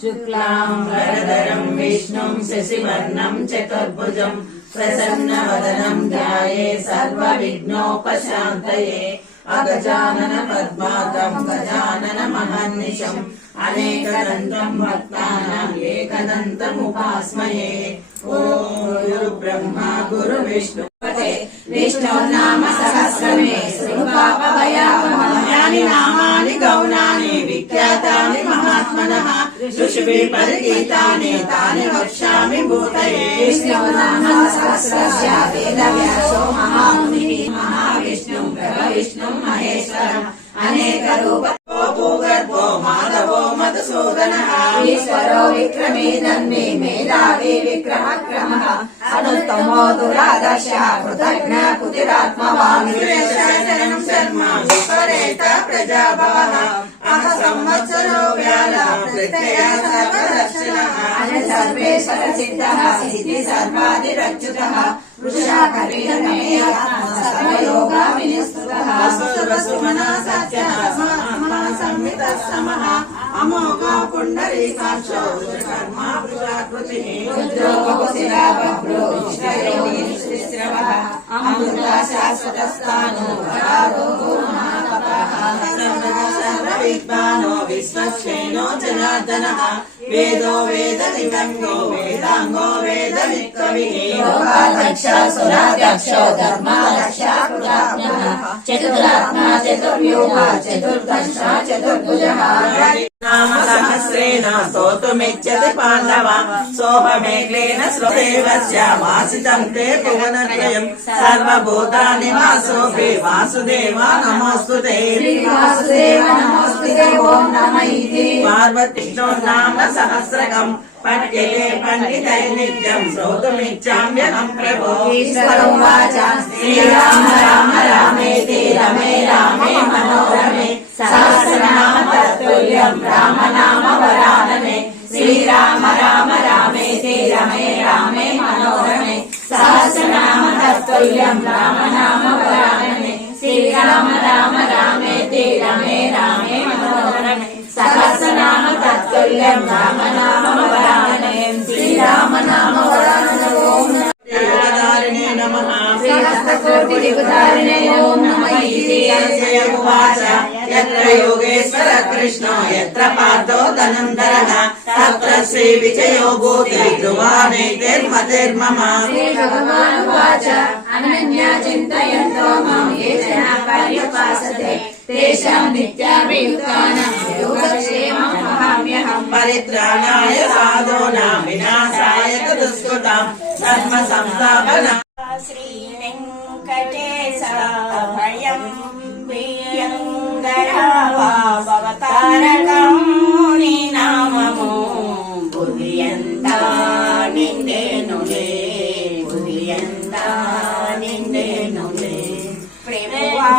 शुक्लां वरदरं विष्णुं शशिवर्णं चतुर्भुजं प्रसन्नवदनं ध्यायेत् सर्वविघ्नोपशान्तये अगजानन पद्मार्कं गजानन महर्निशम् अनेकदन्तं भक्तानां एकदन्तमुपास्महे। ॐ गुरुब्रह्मा गुरुविष्णु विष्णुर्नाम सहस्रमे श्रीपापभयानि नामानि गौणानि विख्यातानि महात्मनः ऋषिभिः परिगीतानि तानि वक्ष्यामि भूतये। विष्णुर्नाम सहस्रस्य वेदव्यासो महामुनिः महाविष्णुं प्रभविष्णुं महेश्वरम् अनेकरूपो भूगर्भो माधवो मधुसूदनः ईश्वरो विक्रमी धन्वी मेधावी विक्रमक्रमः अनुत्तमो दुरादर्श कृतज्ञ कुतिरात्मवान् शरणं शर्म विपरेत प्रजाभवः अह संवत्सरो व्याल प्रत्यय सर्वदर्शनः सर्वेश्वर सिद्धः सिद्धि सर्वादिरच्युतः वृषाकरीरमेय सर्वयोगा विनिस्तुतः वसुमनः सत्यः संहितः समः अमोघो पुण्डरीकाक्षो कर्मा वृषाकृतिः रुद्रो बहुशिरा बभ्रो श्रेयोगिश्रीश्रवः अमृता शाश्वतस्थानो वरारो महातपः सर्वविद्वानो विश्वक्षेणो जनार्दनः वेदो वेदनिगङ्गो वेदाङ्गो वेदवित्कविः योगाध्यक्ष सुराध्यक्षो धर्माध्यक्ष कृताज्ञः चतुरात्मा चतुर्व्यूह चतुर्दश चतुर्भुजः नाम सहस्रेण स्तोतुमिच्छति पाण्डव सोऽहमेकलेन श्रुतेवस्य वासितं ते भुवनत्रयं सर्वभूतानि वासोऽपि वासुदेव नमोऽस्तुते श्रीवासुदेव नमोऽस्तुते ॐ नमः इति पार्वतीनाम सहस्रकम् पठ्यते पण्डितैर्नित्यं श्रोतुमिच्छाम्यहं प्रभो। ईश्वर उवाच श्रीराम राम रामेति रमे रामे मनोरमे सहस्रनाम तत्तुल्यं राम नाम वरानने। श्रीराम राम रामेति रमे रामे मनोरमे सहस्रनाम तत्तुल्यं राम नाम वरानने। श्रीराम राम रामेति रमे रामे मनोरमे सहस्रनाम तत्तुल्यं राम नाम वरानने। श्रीराम नाम वरानने। ओम योगधारिणे नमः श्रीहस्तकोटियुगधारिणे ओम नमः इति उवाच यत्र योगेश्वर कृष्णो यत्र पार्थो धनुर्धरः तत्र श्रीविजयो भूति ध्रुवानेतिर्मतिर्मम। श्रीभगवानुवाच अनन्या चिन्तयन्तो मां ये जनाः पर्युपासते तेषां नित्याभियुक्तानां योगक्षेमं वहाम्यहम्। परित्राणाय साधूनां विनाशाय च दुष्कृतां धर्म संस्थापनाय श्रीवेङ्कटेश अभयं भवतारकं मुनिनाममो बुद्धियन्ता निन्देनुले बुद्धियन्ता निन्देनुले प्रेमवा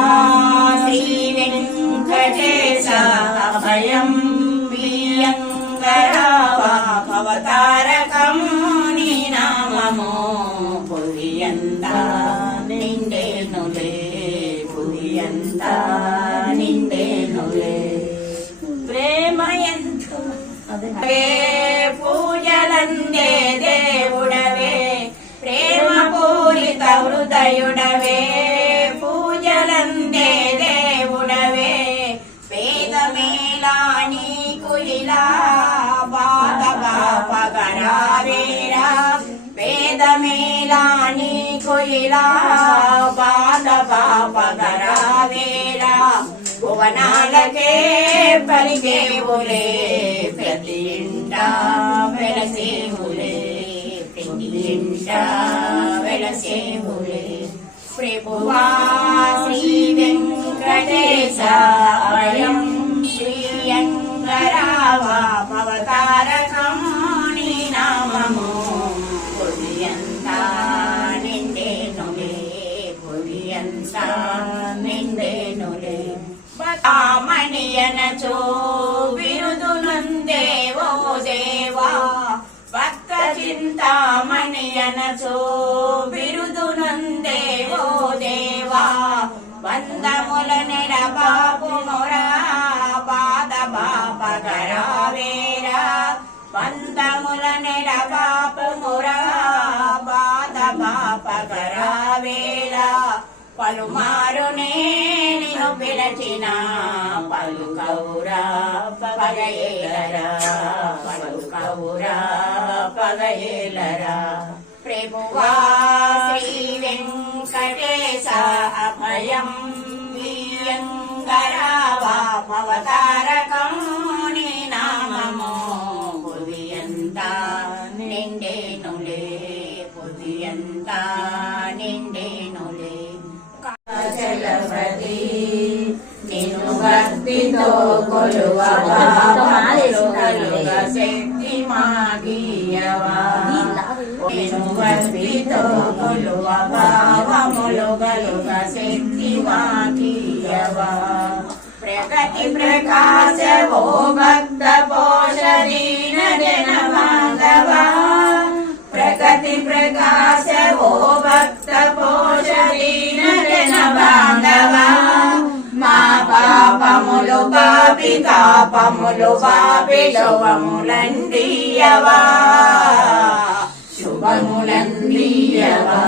श्रीवेङ्कटेश अभयं भवतारकं मुनिनाममो बुद्धियन्ता निन्देनुले बुद्धियन्ता నిండేనులే ప్రేమయంతు పూజలందే దేవుడవే ప్రేమ పూరిత హృదయుడవే పూజలందే దేవుడవే వేదమేలా నీకు ఇలా బాధ పగరావేరా వేదమేలా నీకు ఇలా బాధ పగరావేరా భువనాలకే పలికేవులే ప్రతి ఇంట వెలసేవులే ప్రతి ఇంట వెలసేవులే ప్రభువా శ్రీ వెంకటేశ అభయం శ్రీయంకరావా భవతారకం నీ నామము పురియంతా నిండేనులే పురియంతా నిండేనులే మణియనచో బిరుదునందేవో దేవా భక్త చింతామణియనచో బిరుదునందేవో దేవా వందముల నెడబాపు పాపముల నెడబాపు మురగా బాధ బాపకరావేళ పలుమారు నేను పిలచిన పలుకౌరా పగయేలరా పలుకౌరా పగయేలరా ప్రభువా శ్రీ వెంకటేశ అభయం వీయంగరావా అవతారకం నీ నామము పుదియంతా నిండేనులే పుదియంతా నిండేనులే చలపతి నిన్ను భక్తితో కొలువగా శక్తి మాగీయవా నిన్ను భక్తితో కొలువ భావములు గలుగ శక్తి మాగీయవా ప్రగతి ప్రకాశ ఓ భక్త పోషదీన జన బాంధవా ప్రగతి ప్రకాశ ఓ భక్త పోషదీన జన బాంధవా మా పాపములు పాపి తాపములు పాపి శుభములందియవా శుభములందియవా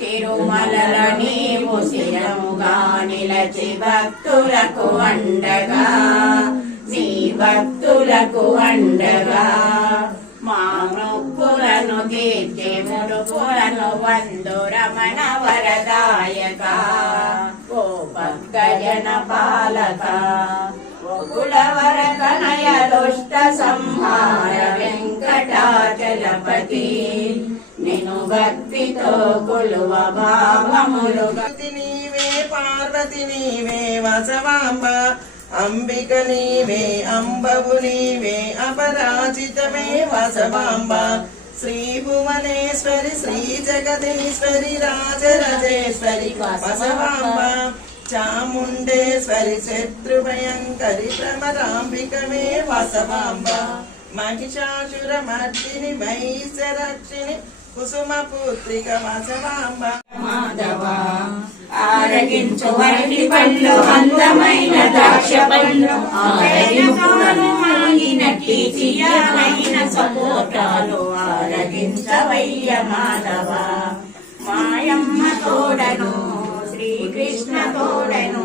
తిరుమలల నీవు శిరముగా నిలచి భక్తులకు అండగా నీ భక్తులకు అండగా మా మొక్కులను తీర్చే ముడుపులను వందురమణ వరదాయక ఓ భక్తజన పాలక కులవర కనయ దుష్ట సంహార వెంకటాచలపతి నిన్ను భక్తితో కొలువ భావములు నీవే పార్వతి నీవే వసవాంబ అంబిక నీవే అంబవు నీవే అపరాజితమే వసవాంబ శ్రీ భువనేశ్వరి శ్రీ జగదీశ్వరి రాజరాజేశ్వరి వసవాంబ చాముండేశ్వరి శత్రుభయంకరి భ్రమరాంబికమే వసవాంబ మహిషాసుర మర్దిని మహిషరక్షిణి కుసుమ పుత్రిక వసవాంబ మాధవ ఆరగించు వరటి పళ్ళు అందమైన ద్రాక్ష పళ్ళు ఆగినట్టి తీయమైన సపోటాలు ఆరగించవయ్య మాధవ మాయమ్మ తోడను శ్రీకృష్ణ తోడను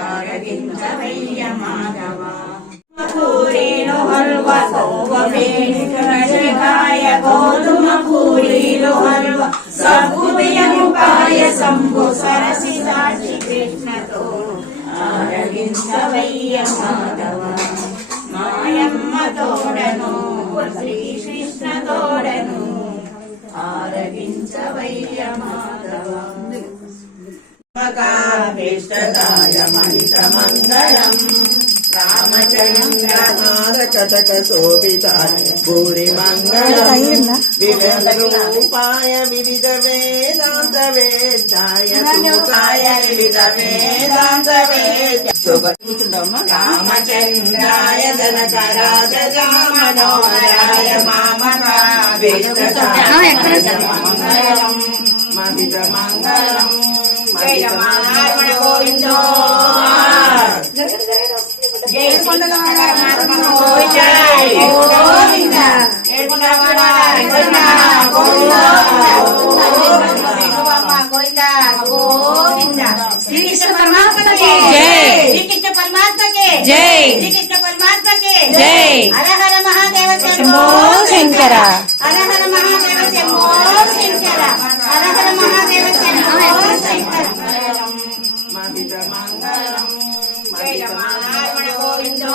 ఆరగించవయ్య మాధవ పూరీలు హల్వా సోవకాయ గోధుమ పూరీలు హల్వా సగ్గుబియ్యము పాయసంబు సరసి సాక్షి కృష్ణతో ఆరగించవయ్య మాధవ మాయమ్మ తోడను శ్రీకృష్ణ తోడను ఆరగించవయ్య మాధవ మకాభీష్టదాయ మణిత మంగళం రామచంద్ర కటక శోభితాయ భూరి మంగళం వివిధ రూపాయ వివిధ వేదాంత వేదాయ సూతాయ వివిధ వేదాంత వేద రామచంద్రాయ జనకరాజ మనోహరాయ మామకాభీష్టదాయ మహిత మంగళం జయ మారమణ గోవిందో జయ కొండలవాడ గోవింద గోవింద ఏడుకొండలవాడ గోవింద గోవింద గోవింద శ్రీకృష్ణ పరమాత్మ కి జై శ్రీకృష్ణ పరమాత్మ కి జై శ్రీకృష్ణ పరమాత్మ కి జై హర హర మహాదేవ శంభో శంకర హర హర మహాదేవ శంభో శంకర హర హర మహాదేవ శంభో శంకర మహిత మంగళం జయ మారమణ గోవిందో